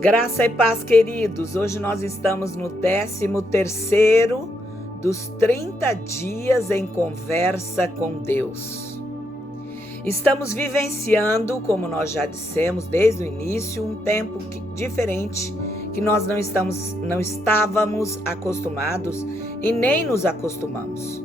Graça e paz, queridos. Hoje nós estamos no 13º dos 30 dias em conversa com Deus. Estamos vivenciando, como nós já dissemos desde o início, um tempo diferente que nós não estávamos acostumados e nem nos acostumamos.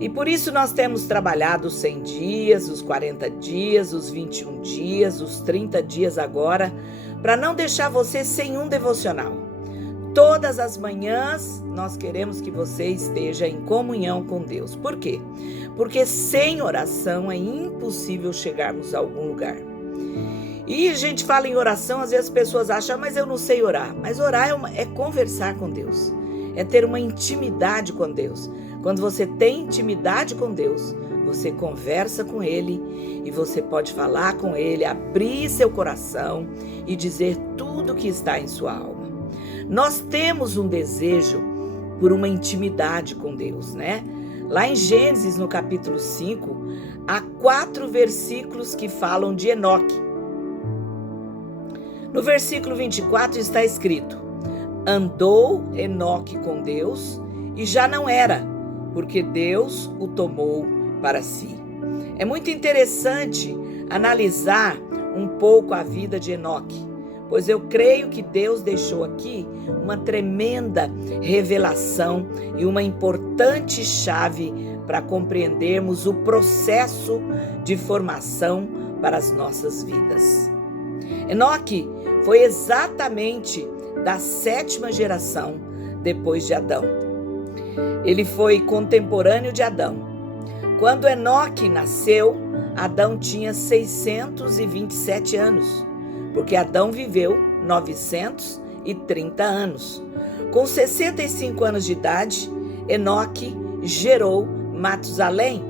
E por isso nós temos trabalhado os 100 dias, os 40 dias, os 21 dias, os 30 dias agora, para não deixar você sem um devocional. Todas as manhãs nós queremos que você esteja em comunhão com Deus. Por quê? Porque sem oração é impossível chegarmos a algum lugar. E a gente fala em oração, às vezes as pessoas acham, mas eu não sei orar. Mas orar é conversar com Deus, é ter uma intimidade com Deus. Quando você tem intimidade com Deus, você conversa com Ele e você pode falar com Ele, abrir seu coração e dizer tudo que está em sua alma. Nós temos um desejo por uma intimidade com Deus, né? Lá em Gênesis, no capítulo 5, há 4 versículos que falam de Enoque. No versículo 24 está escrito: andou Enoque com Deus e já não era, porque Deus o tomou para si. É muito interessante analisar um pouco a vida de Enoque, pois eu creio que Deus deixou aqui uma tremenda revelação e uma importante chave para compreendermos o processo de formação para as nossas vidas. Enoque foi exatamente da 7ª geração depois de Adão. Ele foi contemporâneo de Adão. Quando Enoque nasceu, Adão tinha 627 anos, porque Adão viveu 930 anos. Com 65 anos de idade, Enoque gerou Matusalém.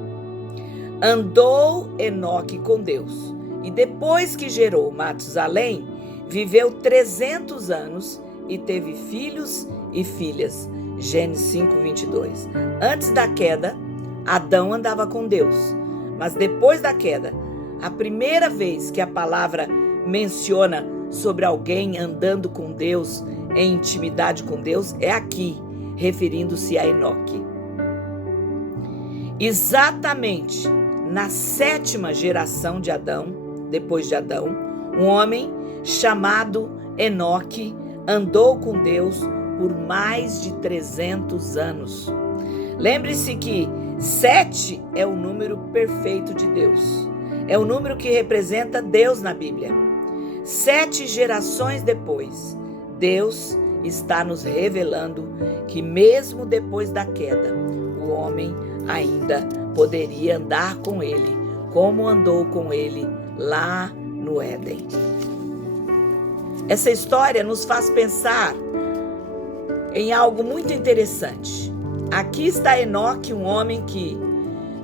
Andou Enoque com Deus, e depois que gerou Matusalém, viveu 300 anos e teve filhos e filhas. Gênesis 5:22. Antes da queda, Adão andava com Deus, mas depois da queda, a primeira vez que a palavra menciona sobre alguém andando com Deus, em intimidade com Deus, é aqui, referindo-se a Enoque. Exatamente na 7ª geração de Adão, depois de Adão, um homem chamado Enoque andou com Deus por mais de 300 anos. Lembre-se que 7 é o número perfeito de Deus. É o número que representa Deus na Bíblia. 7 gerações depois, Deus está nos revelando que mesmo depois da queda, o homem ainda poderia andar com Ele, como andou com Ele lá no Éden. Essa história nos faz pensar em algo muito interessante. Aqui está Enoque, um homem que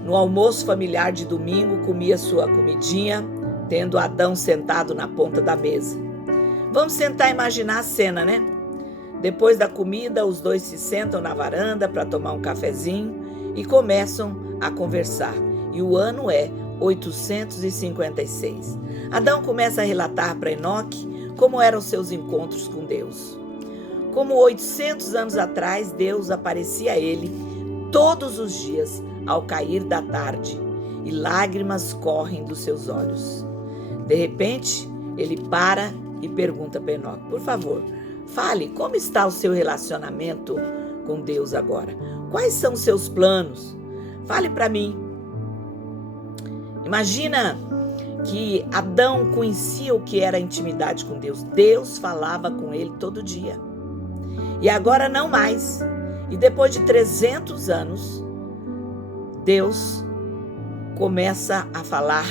no almoço familiar de domingo comia sua comidinha, tendo Adão sentado na ponta da mesa. Vamos tentar imaginar a cena, né? Depois da comida, os dois se sentam na varanda para tomar um cafezinho e começam a conversar. E o ano é 856. Adão começa a relatar para Enoque como eram seus encontros com Deus. Como 800 anos atrás, Deus aparecia a ele todos os dias ao cair da tarde e lágrimas correm dos seus olhos. De repente, ele para e pergunta para Enoque: por favor, fale, como está o seu relacionamento com Deus agora? Quais são os seus planos? Fale para mim. Imagina que Adão conhecia o que era a intimidade com Deus. Deus falava com ele todo dia. E agora não mais. E depois de 300 anos, Deus começa a falar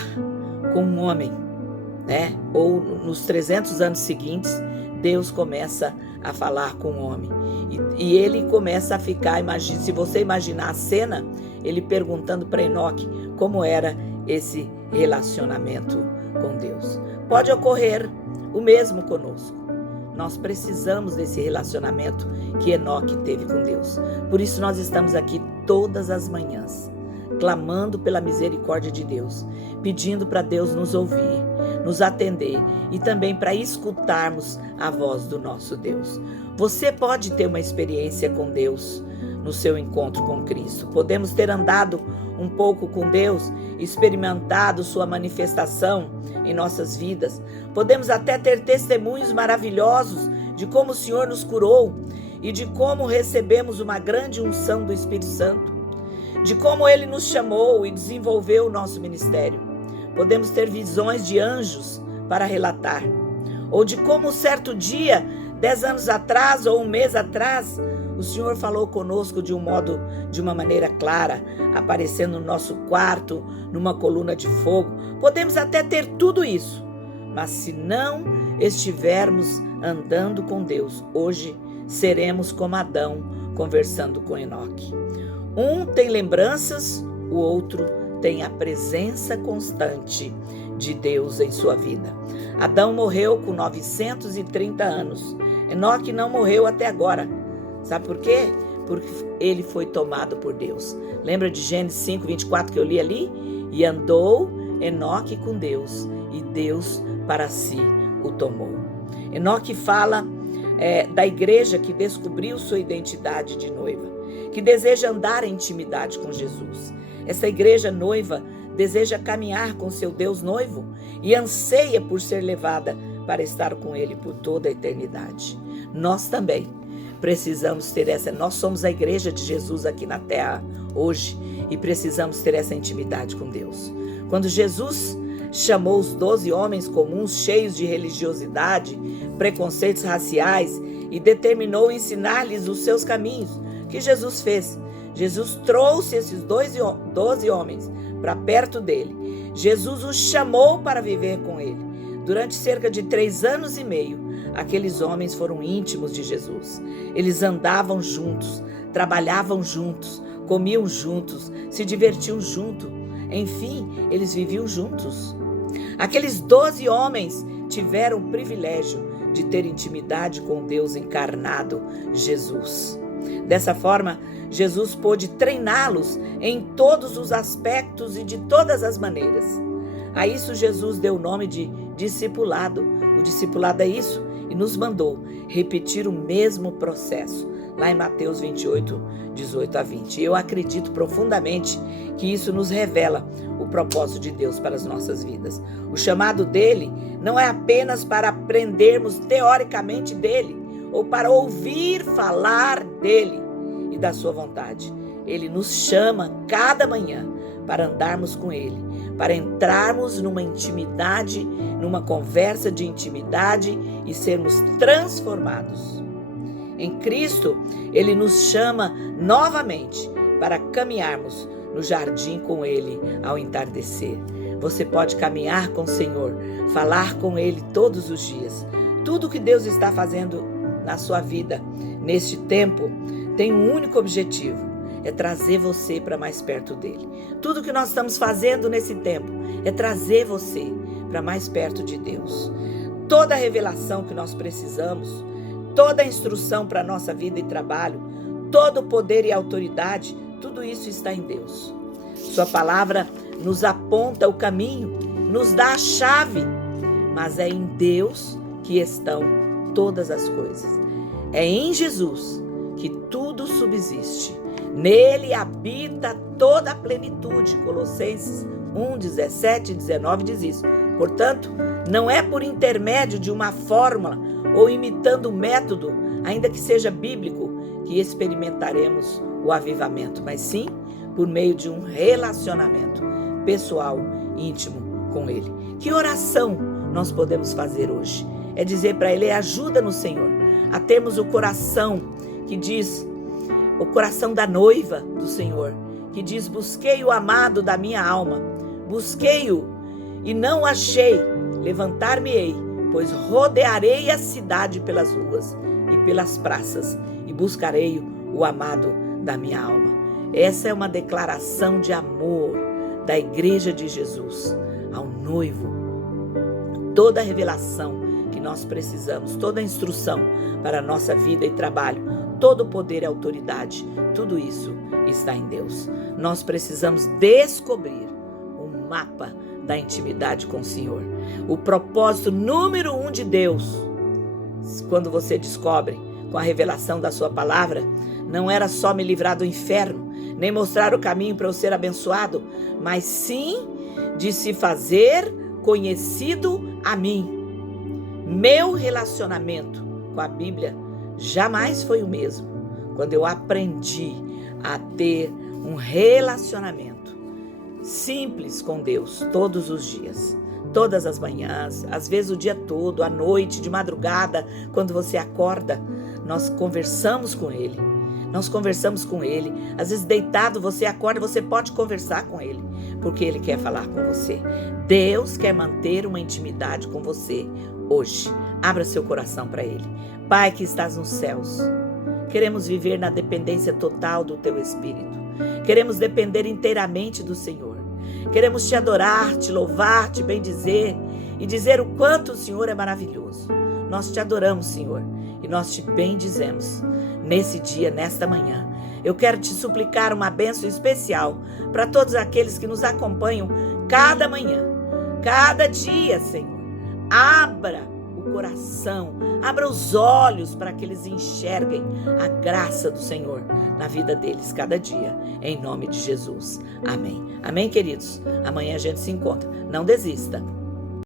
com um homem, né? Ou nos 300 anos seguintes, Deus começa a falar com um homem. E ele começa a ficar, imagine, se você imaginar a cena, ele perguntando para Enoque como era esse relacionamento com Deus. Pode ocorrer o mesmo conosco. Nós precisamos desse relacionamento que Enoque teve com Deus. Por isso nós estamos aqui todas as manhãs, clamando pela misericórdia de Deus, pedindo para Deus nos ouvir, nos atender e também para escutarmos a voz do nosso Deus. Você pode ter uma experiência com Deus no seu encontro com Cristo. Podemos ter andado um pouco com Deus, experimentado sua manifestação em nossas vidas. Podemos até ter testemunhos maravilhosos de como o Senhor nos curou e de como recebemos uma grande unção do Espírito Santo, de como Ele nos chamou e desenvolveu o nosso ministério. Podemos ter visões de anjos para relatar, ou de como certo dia, 10 anos atrás ou um mês atrás, o Senhor falou conosco de uma maneira clara, aparecendo no nosso quarto, numa coluna de fogo. Podemos até ter tudo isso, mas se não estivermos andando com Deus, hoje seremos como Adão conversando com Enoque. Um tem lembranças, o outro tem a presença constante de Deus em sua vida. Adão morreu com 930 anos. Enoque não morreu até agora. Sabe por quê? Porque ele foi tomado por Deus. Lembra de Gênesis 5, 24 que eu li ali? E andou Enoque com Deus, e Deus para si o tomou. Enoque fala da igreja que descobriu sua identidade de noiva, que deseja andar em intimidade com Jesus. Essa igreja noiva deseja caminhar com seu Deus noivo e anseia por ser levada para estar com Ele por toda a eternidade. Nós também precisamos ter nós somos a igreja de Jesus aqui na terra hoje e precisamos ter essa intimidade com Deus. Quando Jesus chamou os 12 homens comuns cheios de religiosidade, preconceitos raciais e determinou ensinar-lhes os seus caminhos, o que Jesus fez? Jesus trouxe esses 12 homens para perto dele. Jesus os chamou para viver com ele. Durante cerca de 3 anos e meio, aqueles homens foram íntimos de Jesus. Eles andavam juntos, trabalhavam juntos, comiam juntos, se divertiam juntos. Enfim, eles viviam juntos. Aqueles 12 homens tiveram o privilégio de ter intimidade com Deus encarnado, Jesus. Dessa forma, Jesus pôde treiná-los em todos os aspectos e de todas as maneiras. A isso Jesus deu o nome de discipulado. O discipulado é isso, e nos mandou repetir o mesmo processo, lá em Mateus 28, 18 a 20. Eu acredito profundamente que isso nos revela o propósito de Deus para as nossas vidas. O chamado dele não é apenas para aprendermos teoricamente dele, ou para ouvir falar dele e da sua vontade. Ele nos chama cada manhã para andarmos com ele, para entrarmos numa intimidade, numa conversa de intimidade e sermos transformados. Em Cristo, ele nos chama novamente para caminharmos no jardim com ele ao entardecer. Você pode caminhar com o Senhor, falar com ele todos os dias. Tudo que Deus está fazendo na sua vida neste tempo tem um único objetivo: é trazer você para mais perto dele. Tudo que nós estamos fazendo nesse tempo é trazer você para mais perto de Deus. Toda a revelação que nós precisamos, toda a instrução para a nossa vida e trabalho, todo o poder e autoridade, tudo isso está em Deus. Sua palavra nos aponta o caminho, nos dá a chave, mas é em Deus que estão todas as coisas. É em Jesus que tudo subsiste. Nele habita toda a plenitude. Colossenses 1, 17 e 19 diz isso. Portanto, não é por intermédio de uma fórmula ou imitando um método, ainda que seja bíblico, que experimentaremos o avivamento, mas sim por meio de um relacionamento pessoal, íntimo com Ele. Que oração nós podemos fazer hoje? É dizer para Ele: ajuda-nos, Senhor, a termos o coração que diz, o coração da noiva do Senhor, que diz: busquei o amado da minha alma, busquei-o e não o achei, levantar-me-ei, pois rodearei a cidade pelas ruas e pelas praças e buscarei o amado da minha alma. Essa é uma declaração de amor da igreja de Jesus ao noivo. Toda a revelação que nós precisamos, toda a instrução para a nossa vida e trabalho, todo poder e autoridade, tudo isso está em Deus. Nós precisamos descobrir o mapa da intimidade com o Senhor. O propósito número 1 de Deus, quando você descobre com a revelação da sua palavra, não era só me livrar do inferno, nem mostrar o caminho para eu ser abençoado, mas sim de se fazer conhecido a mim. Meu relacionamento com a Bíblia jamais foi o mesmo quando eu aprendi a ter um relacionamento simples com Deus todos os dias, todas as manhãs, às vezes o dia todo, à noite, de madrugada, quando você acorda, nós conversamos com Ele. Nós conversamos com Ele. Às vezes deitado você acorda, você pode conversar com Ele, porque Ele quer falar com você. Deus quer manter uma intimidade com você hoje. Abra seu coração para Ele. Pai que estás nos céus, queremos viver na dependência total do Teu Espírito. Queremos depender inteiramente do Senhor. Queremos Te adorar, Te louvar, Te bendizer e dizer o quanto o Senhor é maravilhoso. Nós Te adoramos, Senhor, e nós Te bendizemos nesse dia, nesta manhã. Eu quero Te suplicar uma bênção especial para todos aqueles que nos acompanham cada manhã, cada dia, Senhor. Abra o coração, abra os olhos para que eles enxerguem a graça do Senhor na vida deles cada dia, em nome de Jesus. Amém. Amém, queridos? Amanhã a gente se encontra. Não desista.